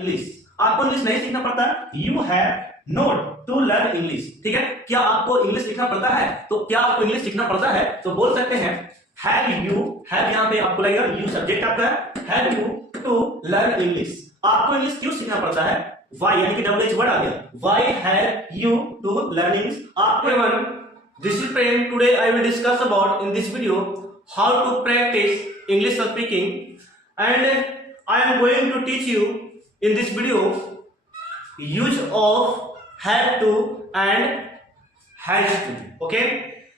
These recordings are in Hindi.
इंग्लिश, आपको इंग्लिश नहीं सीखना पड़ता है। You have not to learn English, ठीक है। क्या आपको इंग्लिश सीखना पड़ता है? तो क्या आपको इंग्लिश सीखना पड़ता है तो बोल सकते हैं हैव यू, हैव यहाँ पे आपको लगेगा यू सब्जेक्ट आपका है, have you to learn English. आपको इंग्लिश क्यों सीखना पड़ता है? वाई यानी कि डबल एच वर्ड आ गया, why have you to learn English. आपको this is Prem. Today I will discuss about in this video how to practice English speaking, and I am going to teach you in this video use of have to and has to. Okay,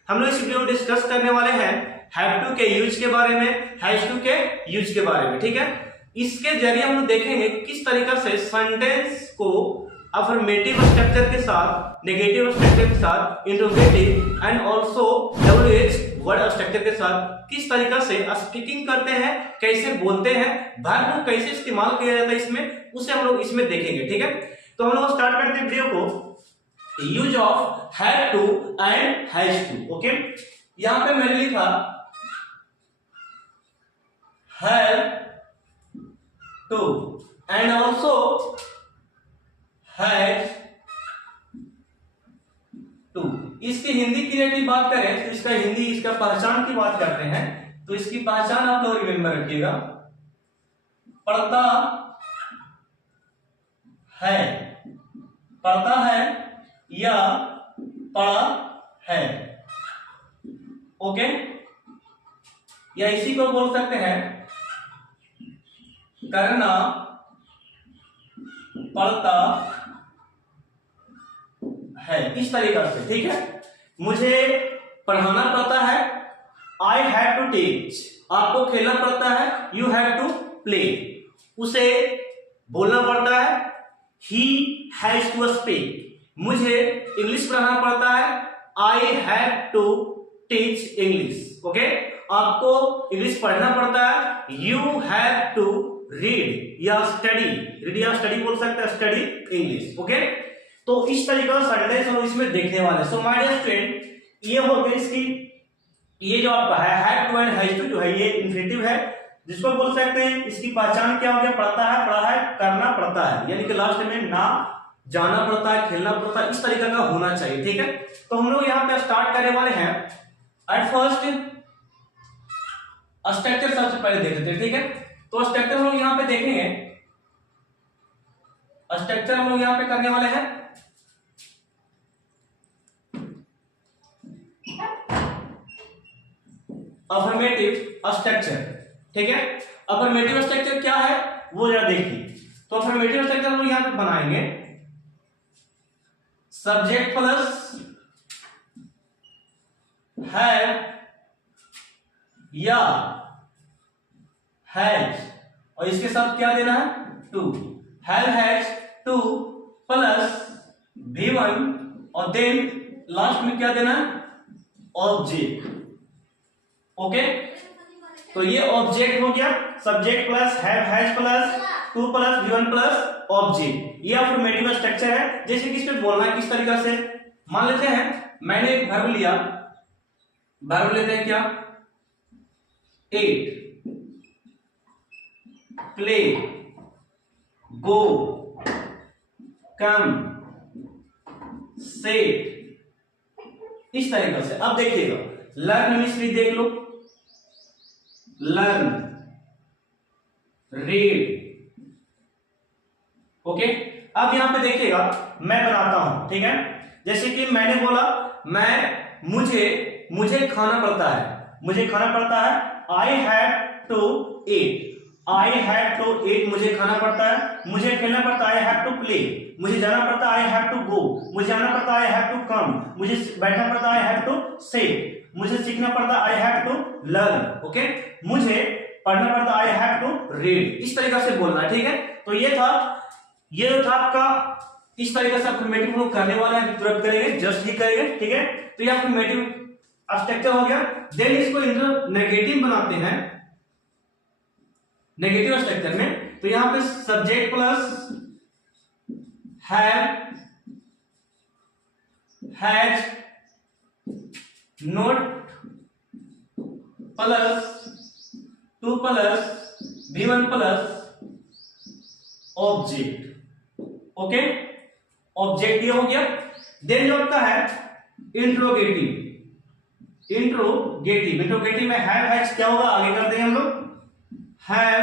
हम लोग इस वीडियो में डिस्कस करने वाले हैं have to के यूज के बारे में, has to के यूज के बारे में, ठीक है। इसके जरिए हम लोग देखेंगे किस तरीका से सेंटेंस को अफर्मेटिव स्ट्रक्चर के साथ, नेगेटिव स्ट्रक्चर के साथ, interrogative and also WH word structure के साथ किस तरीका से स्पीकिंग करते हैं, कैसे बोलते हैं, वर्ब को कैसे इस्तेमाल किया जाता है इसमें, उसे हम लोग इसमें देखेंगे, ठीक है। तो हम लोग स्टार्ट करते हैं वीडियो को। Use of have to and has to. Okay, यहां पे मैंने लिखा have to and also has to. इसकी हिंदी की यदि बात करें तो इसका हिंदी, इसका पहचान की बात करते हैं तो इसकी पहचान आप लोग रिमेंबर रखिएगा, पढ़ता है, पढ़ता है या पढ़ा है। ओके, या इसी को बोल सकते हैं करना पढ़ता है, इस तरीका से, ठीक है। मुझे पढ़ाना पड़ता है, आई हैव टू टीच। आपको खेलना पड़ता है, यू हैव टू प्ले। उसे बोलना पड़ता है, ही हैज टू स्पीक। मुझे इंग्लिश पढ़ाना पड़ता है, I have to teach English. Okay, आपको इंग्लिश पढ़ना पड़ता है, यू हैव टू रीड या स्टडी, रीड या स्टडी बोल सकते हैं, स्टडी इंग्लिश। ओके, तो इस तरीके का सेंटेंस हम इसमें देखने वाले। सो माय डियर स्टूडेंट, ये हो गई इसकी, ये जो आपका है have to and has to जो है ये इंफिनिटिव है, जिसको बोल सकते हैं इसकी पहचान क्या हो गया, पढ़ता है, पढ़ा है, करना पड़ता है, यानी कि लास्ट में ना जाना पड़ता है, खेलना पड़ता है, इस तरीके का होना चाहिए, ठीक है। तो हम लोग यहाँ पे स्टार्ट करने वाले हैं। एट फर्स्ट स्ट्रक्चर सबसे पहले देख लेते हैं, ठीक है। तो स्ट्रक्चर हम लोग यहाँ पे देखेंगे, स्ट्रक्चर हम लोग यहाँ पे करने वाले हैं अफर्मेटिव स्ट्रक्चर, ठीक है। अफर्मेटिव स्ट्रक्चर क्या है वो जरा देखिए। तो अफर्मेटिव स्ट्रक्चर हम लोग यहाँ पे बनाएंगे सब्जेक्ट प्लस हैव या हैज, और इसके साथ क्या देना है, to. Have has to plus V1 और देन लास्ट में क्या देना है, ऑब्जेक्ट। ओके, तो ये ऑब्जेक्ट हो गया, subject plus have has plus two plus V1 plus object. ये अफर्मेटिव स्ट्रक्चर है। जैसे कि इसमें बोलना है किस तरीका से, मान लेते हैं मैंने एक वर्ब लिया, वर्ब लेते हैं क्या, एट, प्ले, गो, कम, सेट, इस तरीका से। अब देखिएगा लर्न मिस्ट्री देख लो, लर्न, रीड। ओके, अब यहां पे देखिएगा मैं बनाता हूं, ठीक है। जैसे कि मैंने बोला मुझे खाना पड़ता है, मुझे खाना पड़ता है, I have to eat, I have to eat, मुझे खाना पड़ता है। मुझे खेलना पड़ता है, आई हैव टू प्ले। मुझे जाना पड़ता है, आई हैव टू गो। मुझे आना पड़ता है, आई हैव टू कम। मुझे बैठना पड़ता है, आई हैव टू सिट। मुझे सीखना पड़ता है, I have to learn. Okay, मुझे पढ़ना पड़ता है, आई हैव टू रीड। इस तरीके से बोलना है, ठीक है। तो ये था आपका, इस तरीके से अफर्मेटिव हम करने वाले हैं, तुरंत करेंगे, जस्ट ही करेंगे, ठीक है। तो ये अफर्मेटिव स्ट्रक्चर हो गया। देन इसको नेगेटिव बनाते हैं, नेगेटिव स्ट्रक्चर में। तो यहां पे subject plus have has note plus two plus V1 plus object. Okay, object ये हो गया। देन जो आपका है इंट्रोगेटिव। इंट्रोगेटिव में हैव क्या होगा, आगे करते हैं हम लोग, हैव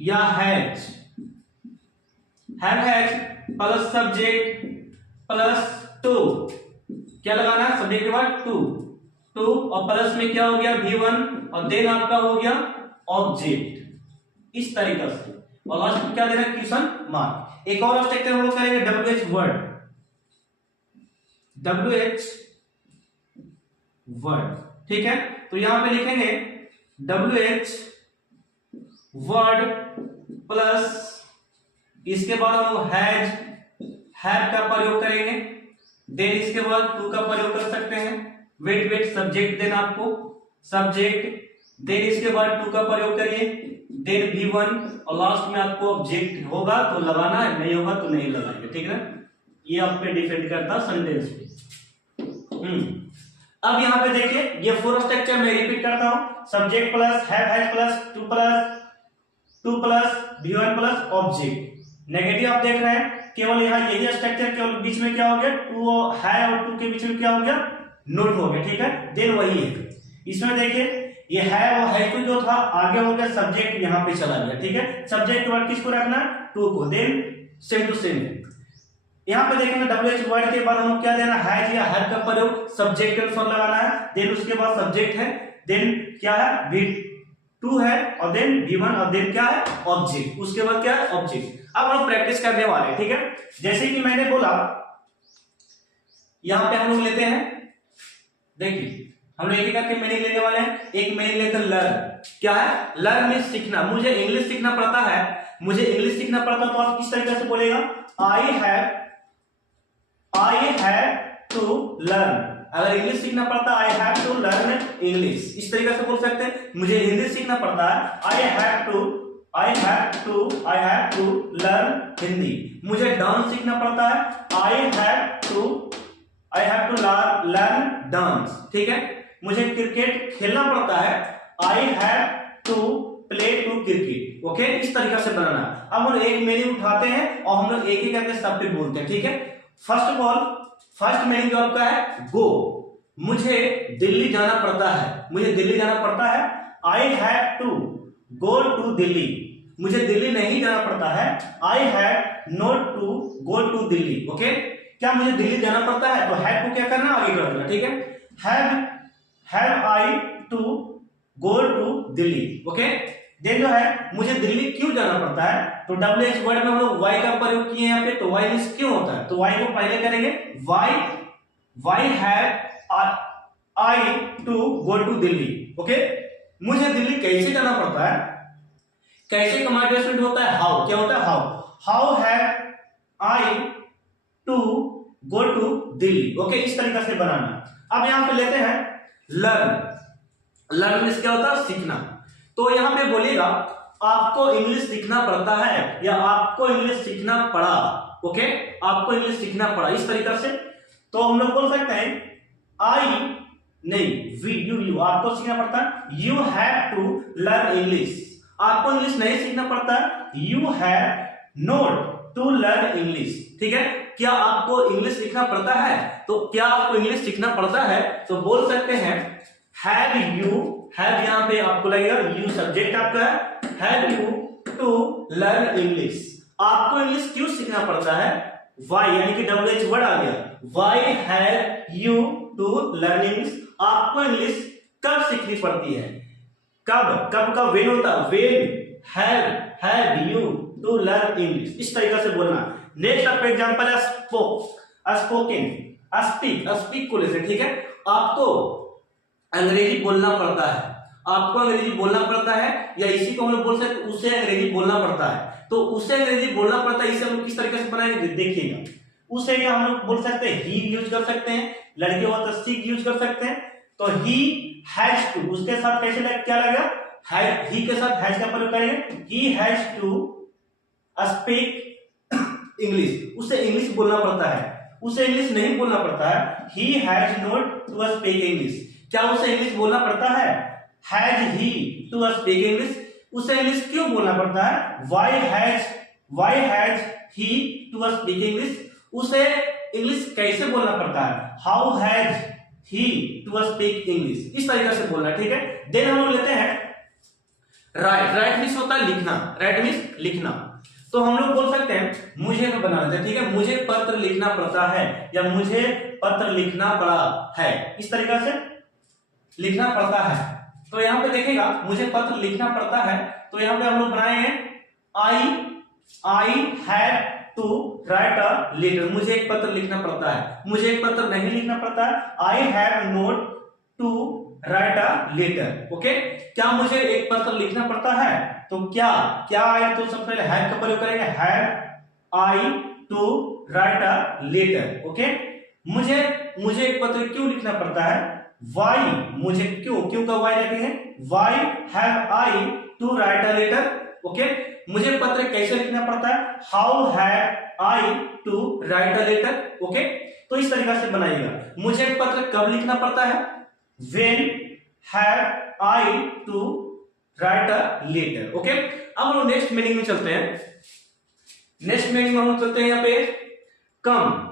या has plus subject plus two, क्या लगाना है, सब्जेक्ट के बाद टू और प्लस में क्या हो गया V1 और देन आपका हो गया ऑब्जेक्ट, इस तरीके से। और लास्ट में क्या देना है, क्वेश्चन मार्क। एक और स्ट्रक्चर हम लोग करेंगे WH वर्ड, ठीक है। तो यहां पे लिखेंगे WH वर्ड प्लस इसके बाद हम लोग हैव का प्रयोग करेंगे, देन इसके बाद टू का प्रयोग कर सकते हैं, वेट सब्जेक्ट देना आपको सब्जेक्ट, देन इसके बाद टू का प्रयोग करिए, देन V1 और लास्ट में आपको ऑब्जेक्ट होगा तो लगाना है, नहीं होगा तो नहीं लगाएंगे, ठीक है। ये आप पे डिपेंड करता सेंटेंस पे। अब यहां पे देखिए ये फोर स्ट्रक्चर मैं रिपीट करता हूं, subject plus have plus two plus V1 plus object. Negative आप देख रहे हैं, केवल यहाँ यही स्ट्रक्चर, केवल बीच में क्या हो गया, टू है और टू के बीच में क्या हो गया, नोट हो गया, ठीक है। देन वही है इसमें देखिए ये है और है टू जो था आगे हो गया सब्जेक्ट, यहाँ पे चला गया, ठीक है। सब्जेक्ट वर्ड किसको रखना, टू को, देन सेम टू सेम। यहाँ पे देखेंगे WH वर्ड के बाद हम क्या देना, हैज या हैव का प्रयोग सब्जेक्ट के अनुसार लगाना है, देन उसके बाद सब्जेक्ट है, देन क्या है V2 है और देन V1 और देन क्या है ऑब्जेक्ट, उसके बाद क्या है ऑब्जेक्ट। अब हम प्रैक्टिस करने वाले हैं, ठीक है। जैसे कि मैंने बोला यहां पे हम लोग लेते हैं, देखिए हम लोग एक करके मीनिंग लेने वाले हैं। एक मीनिंग लेते हैं लर्न, क्या है, लर्न मींस सीखना। मुझे इंग्लिश सीखना पड़ता है, तो आप किस तरीके से बोलेगा, आई हैव टू लर्न। अगर इंग्लिश सीखना पड़ता है I have to learn English, इस तरीके से बोल सकते हैं। मुझे हिंदी सीखना पड़ता है I have to learn Hindi. मुझे डांस सीखना पड़ता है I have to learn dance, ठीक है। मुझे क्रिकेट खेलना पड़ता है I have to play to cricket, okay. इस तरीके से बनाना। अब हम एक मीनिंग उठाते हैं और हम लोग एक ही करके सब पे बोलते हैं, ठीक है। First of all first meaning जो आपका है गो, मुझे दिल्ली जाना पड़ता है, I have to go to Delhi. मुझे दिल्ली नहीं जाना पड़ता है, I have not to go to Delhi, okay. क्या मुझे दिल्ली जाना पड़ता है, तो हैव को क्या करना, आगे कर देना, ठीक है। Have I to go to Delhi, okay. Then जो है मुझे दिल्ली क्यों जाना पड़ता है, तो WH वर्ड में हम लोग वाई का प्रयोग किए यहाँ पे, तो वाई मींस क्यों होता है, तो वाई को पहले करेंगे, why have I to go to Delhi, okay. मुझे दिल्ली कैसे जाना पड़ता है, कैसे का एडजस्टमेंट होता है, हाउ, क्या होता है, how have I to go to Delhi, okay. इस तरीके से बनाना। अब यहां पे लेते हैं लर्न मींस क्या होता है, सीखना। तो यहां पे बोलिएगा आपको इंग्लिश सीखना पड़ता है या आपको इंग्लिश सीखना पड़ा, ओके। आपको इंग्लिश सीखना पड़ा, इस तरीके से। तो हम लोग बोल सकते हैं आई नहीं यू आपको सीखना पड़ता है, you have to learn English. आपको इंग्लिश नहीं सीखना पड़ता, you have not to learn English, ठीक है। क्या आपको इंग्लिश सीखना पड़ता है, तो क्या आपको इंग्लिश सीखना पड़ता है, तो बोल सकते हैं हैव यहां पे आपको लगेगा यू सब्जेक्ट आपका है, have you to learn English. आपको इंग्लिश क्यों सीखना पड़ता है, वाई यानी कि WH वर्ड आ गया, why have you to learn English. आपको इंग्लिश कब सीखनी पड़ती है, कब का वेन होता है, when have you to learn English, इस तरीके से बोलना। नेक्स्ट आप एग्जांपल है स्पोकन, स्पीक को लेते, ठीक है। आपको अंग्रेजी बोलना पड़ता है, आपको अंग्रेजी बोलना पड़ता है, या इसी को हम लोग बोल सकते उसे अंग्रेजी बोलना पड़ता है। तो उसे अंग्रेजी बोलना पड़ता है, इसे हम लोग किस तरीके से बनाएंगे, देखिएगा। उसे क्या हम लोग बोल सकते हैं, ही यूज कर सकते हैं, लड़के हो तो सी यूज कर सकते हैं। तो ही हैज टू, उसके साथ कैसे क्या लगेगा, ही के साथ हैज का प्रयोग करेंगे, he has to speak English. उसे इंग्लिश बोलना पड़ता है, उसे इंग्लिश नहीं बोलना पड़ता है, he has not to speak English. क्या उसे इंग्लिश बोलना पड़ता है, has he to speak English. उसे इंग्लिश क्यों बोलना पड़ता है? Why has he to speak English? उसे इंग्लिश कैसे बोलना पड़ता है? How has he to speak English? इस तरीके से बोलना, ठीक है। देन हम लोग लेते हैं राइट मीन्स होता है लिखना, राइट मीन्स लिखना। तो हम लोग बोल सकते हैं मुझे बनाना है, ठीक है, मुझे पत्र लिखना पड़ता है या मुझे पत्र लिखना पड़ा है, इस तरीके से लिखना पड़ता है। तो यहां पे देखिएगा मुझे पत्र लिखना पड़ता है, तो यहां पे हम लोग बनाएंगे I have to write a letter. मुझे एक पत्र लिखना पड़ता है, मुझे एक पत्र नहीं लिखना पड़ता है। I have not to write a letter. Okay, क्या मुझे एक पत्र लिखना पड़ता है? तो क्या आया? तो सबसे पहले हैव का प्रयोग करेंगे, have I to write a letter. Okay, मुझे एक पत्र क्यों लिखना पड़ता है? वाई, मुझे क्यों का वाई रखेंगे, why have I to write a letter. Okay, मुझे पत्र कैसे लिखना पड़ता है? How have I to write a letter. Okay, तो इस तरीके से बनाइएगा। मुझे पत्र कब लिखना पड़ता है? When have I to write a letter. Okay, अब हम नेक्स्ट मीनिंग में चलते हैं। नेक्स्ट मीनिंग में हम चलते हैं यहाँ पे कम।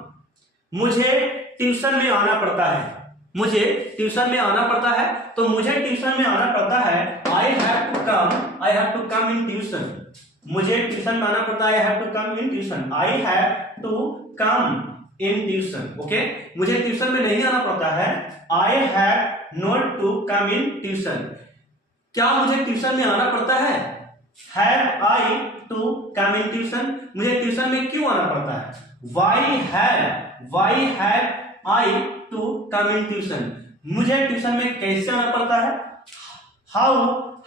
मुझे ट्यूशन में आना पड़ता है, मुझे ट्यूशन में आना पड़ता है। तो मुझे ट्यूशन में आना पड़ता है, I have to come in tuition. मुझे ट्यूशन में आना पड़ता है, I have to come in tuition. I have to come in tuition. Okay, मुझे ट्यूशन में नहीं आना पड़ता है, I have not to come in tuition. क्या मुझे ट्यूशन में आना पड़ता है? Have I to come in tuition. मुझे ट्यूशन में क्यों आना पड़ता है? Why have I to come in tuition. मुझे ट्यूशन में कैसे आना पड़ता है? How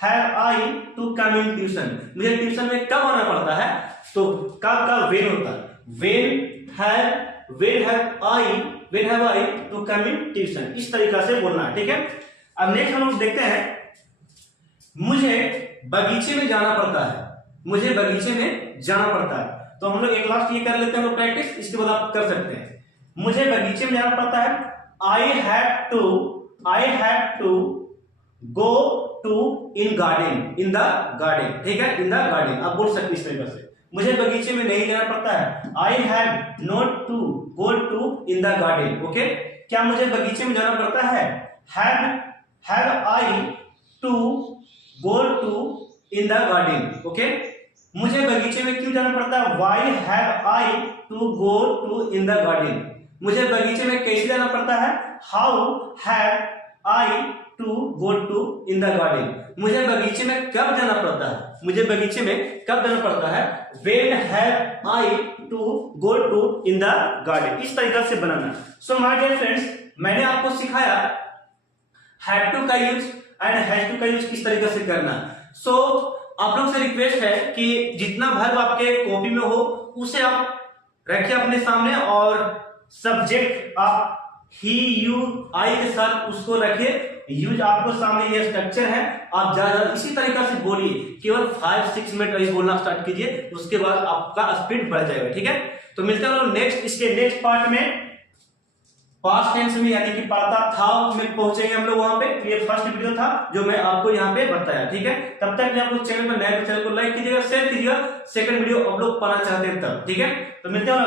have I to come in tuition. मुझे ट्यूशन में कब आना पड़ता है? तो कब का वेन होता है, when have I to come in tuition. इस तरीका से बोलना है, ठीक है। अब नेक्स्ट हम लोग देखते हैं मुझे बगीचे में जाना पड़ता है, मुझे बगीचे में जाना पड़ता है। तो हम लोग एक लास्ट ये कर लेते हैं प्रैक्टिस, इसके बाद आप कर सकते हैं। मुझे बगीचे में जाना पड़ता है, I have to go to in the garden, ठीक है, इन द गार्डन आप बोल सकते इस तरीके से। मुझे बगीचे में नहीं जाना पड़ता है, I have not to go to in the garden. Okay, क्या मुझे बगीचे में जाना पड़ता है? Have I to go to in the garden. Okay, मुझे बगीचे में क्यों जाना पड़ता है? Why have I to go to in the garden. मुझे बगीचे में कैसे जाना पड़ता है? How have I to go to in the garden. मुझे बगीचे में कब जाना पड़ता है? मुझे बगीचे में कब जाना पड़ता है? When have I to go to in the garden. इस तरीके से बनाना। सो माय डियर फ्रेंड्स, मैंने आपको सिखाया हैव टू का यूज एंड हैज टू का यूज किस तरीके से करना। सो आप लोग से रिक्वेस्ट है कि जितना वर्ब आपके कॉपी में हो उसे आप रखिए अपने सामने, और सब्जेक्ट आप ही यू आई के साथ उसको रखिए। यूज आपको सामने ये स्ट्रक्चर है, आप ज्यादा इसी तरीके से बोलिए, केवल 5-6 मिनट बोलना स्टार्ट कीजिए, उसके बाद आपका स्पीड बढ़ जाएगा, ठीक है। तो मिलते हैं लोग इसके नेक्स्ट पार्ट में, पास्ट टेंस में, यानी कि पाता था में पहुंचेंगे हम लोग वहां पे। ये फर्स्ट वीडियो था जो मैं आपको यहाँ पे बताया, ठीक है। तब तक मैं आपको चैनल पर नए, चैनल को लाइक कीजिएगा, शेयर कीजिएगा। सेकंड वीडियो आप लोग पाना चाहते हैं तब, ठीक है। तो मिलते हैं।